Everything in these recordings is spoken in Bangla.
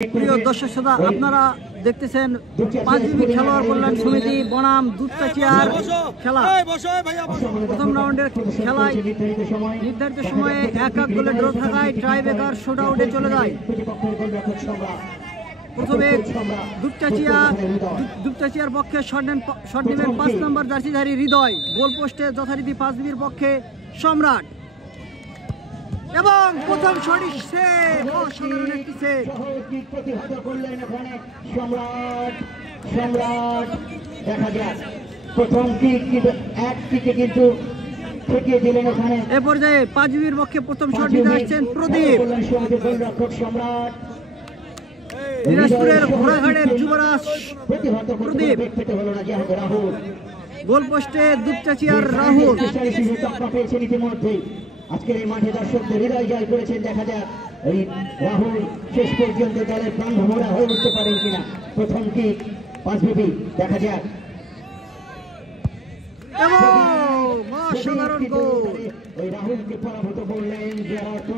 প্রিয় দর্শক শ্রোতা, আপনারা দেখতেছেন পাঁচবিবি খেলোয়াড় কল্যাণ সমিতি বনাম দুপচাচিয়ার খেলা। প্রথম রাউন্ডের খেলায় নির্ধারিত সময়ে 1-1 গোলে ড্র থাকায় ট্রাই ব্রেকার শুট আউটে চলে যায়। প্রথমে দুপচাচিয়ার পক্ষে শট নেবেন 5 নম্বর জার্সিধারী হৃদয়। গোল পোস্টে যথারীতি পাঁচবিবির পক্ষে সম্রাট এবং প্রথম শটই সেভ, অসাধারণ একটি সেভ। দেখা যাক প্রথম কিক কিন্তু এক কিকে কিন্তু ঠেকিয়ে দিলেন ওখানে। এ পর্যায়ে পাঁচবিবির পক্ষে প্রথম শট নিতে আসছেন প্রদীপ। সম্রাট দিনাজপুরের ঘোড়াঘাটের যুবরাজ প্রদীপ। রাহুল গোল পোস্টে দুপচাচিয়ার রাহুল। পেয়েছেন ইতিমধ্যেই আজকের এই মাঠে দর্শকদের হৃদয় জয় করেছেন। দেখা যাক ওই রাহুল শেষ পর্যন্ত দলের প্রাণ ভোমরা হয়ে উঠতে পারেন কিনা। প্রথম কিক পাঁচবিবি, দেখা যাক। অসাধারণ গোল। ওই রাহুলকে পরাভূত করলেন, যার অর্থ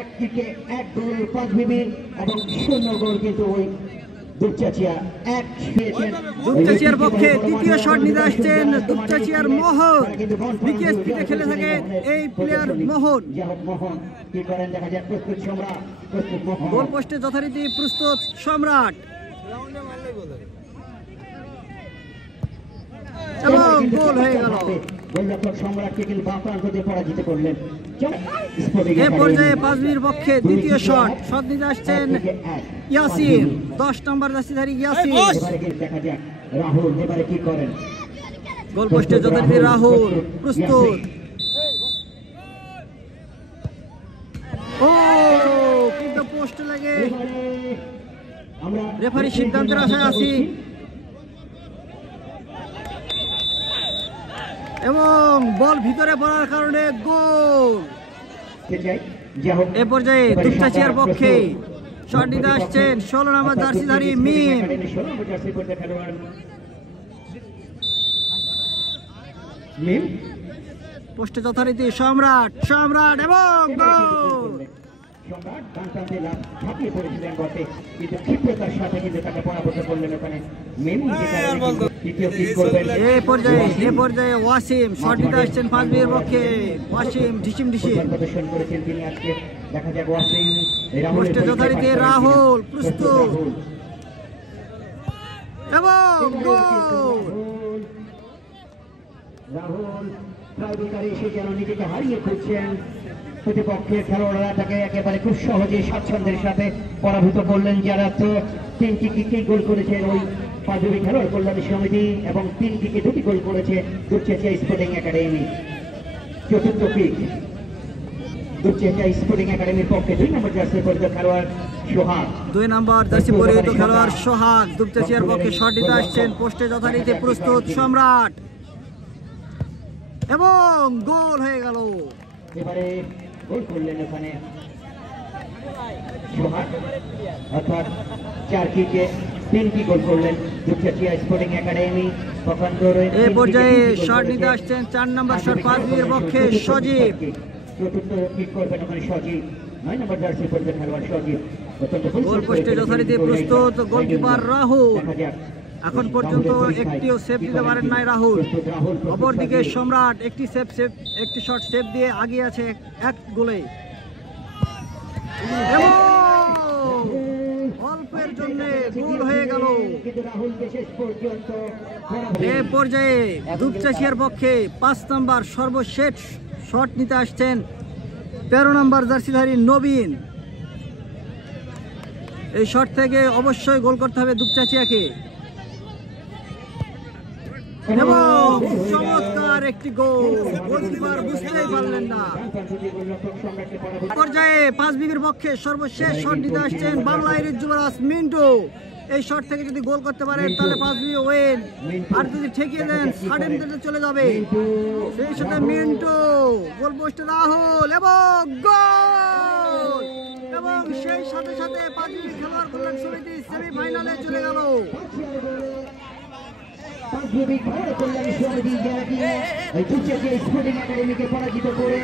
এক কিকে 1 গোল পাঁচবিবি এবং 0 গোল কিন্তু ওই দুপচাচিয়ার পক্ষে দ্বিতীয় শট নিতে আসছেন দুপচাচিয়ার মোহন। বিকেএসপিতে খেলে থাকে এই প্লেয়ার মোহন। গোল পোস্টে যথারীতি প্রস্তুত সম্রাট এবং গোল হয়ে গেল। সম্রাটকে কিন্তু বাঁ প্রান্ত দিয়ে পরাজিত করলেন। এ পর্যায়ে পাঁচবিবির পক্ষে দ্বিতীয় শট নিতে আসছেন ইয়াসিন, 10 নম্বর জার্সিধারী ইয়াসিন। রাহুল এবারে কি করেন? গোল পোস্টে যথারীতি রাহুল প্রস্তুত। ও কিন্তু পোস্টে লাগে, রেফারি সিদ্ধান্তের আশায় আছি এবং বল ভিতরে পড়ার কারণে গোল। এ পর্যায়ে দুপচাচিয়ার পক্ষে শট নিতে আসছেন 16 নম্বর জার্সিধারী মিম। পোস্টে যথারীতি সম্রাট এবং গোল। এ পর্যায়ে ওয়াসিম শট নিতে আসছেন পাঁচবিবির পক্ষে। ওয়াসিম ঢিসিম প্রদর্শন করেছেন তিনি আজকে। দেখা যাক ওয়াসিম। পোস্টে যথারীতি রাহুল প্রস্তুত এবং গোল। রাহুল ট্রাইব্রেকারে এসে যেন নিজেকে হারিয়ে খুঁজছেন। প্রতিপক্ষের খেলোয়াড়রা তাকে একেবারে খুব সহজে স্বাচ্ছন্দ্যের সাথে পরাভূত করলেন, যারা তো 3টি কিকে গোল করেছেন ওই পাঁচবিবি খেলোয়াড় কল্যাণ সমিতি এবং 3 কিকে 2টি গোল করেছে দুপচাচিয়া স্পোর্টিং একাডেমি। চতুর্থ কিক দুপচাচিয়া স্পোর্টিং একাডেমির পক্ষে 2 নম্বর জার্সি পরিহিত খেলোয়াড় সোহাগ। 2 নম্বর জার্সি পরিহিত খেলোয়াড় সোহাগ দুপচাচিয়ার পক্ষে শট দিতে আসছেন। পোস্টে যথারীতি প্রস্তুত সম্রাট এবং গোল হয়ে গেল। এবারে গোল করলেন ওখানে সোহাগ, অর্থাৎ 4 কিকে 3টি গোল করলেন দুপচাচিয়া স্পোর্টিং একাডেমি। এই পর্যায়ে শট নিতে আসছেন 4 নম্বর শট পাঁচবিবির পক্ষে সজীব। চতুর্থ কিক করবেন ওখানে সজীব, 9 নম্বর জার্সি পরিহিত খেলোয়াড় সজীব। গোল পোস্টে যথারীতি প্রস্তুত গোলকিপার রাহুল। এখন পর্যন্ত একটিও সেভ দিতে পারেন নাই রাহুল। অপরদিকে সম্রাট একটি শট সেভ দিয়ে আগিয়ে আছে 1 গোলে। অল্পের জন্য গোল হয়ে গেল। এ পর্যায়ে দুপচাচিয়ার পক্ষে 5 নম্বর সর্বশেষ শট নিতে আসছেন 13 নম্বর জার্সিধারী নবীন। এই শট থেকে অবশ্যই গোল করতে হবে দুপচাচিয়াকে এবং চমৎকার একটি গোল, গোলকিপার বুঝতেই পারলেন না। পর্যায়ে পাঁচবিবির পক্ষে সর্বশেষ শট নিতে আসছেন বাংলার যুবরাজ মিন্টু। এই শট থেকে যদি গোল করতে পারেন তাহলে পাঁচবিবি ওয়েন, আর যদি ঠেকিয়ে দেন সাডেন চলে যাবে। সেই সাথে মিন্টু, গোল পোস্টে রাহুল এবং গোল। এবং সেই সাথে পাঁচবিবি খেলোয়াড় কল্যাণ সমিতি সেমিফাইনালে চলে গেল। পাঁচবিবি খেলোয়াড় কল্যাণ সমিতি যারা কি দুপচাচিয়া স্পোর্টিং একাডেমিকে পরাজিত করে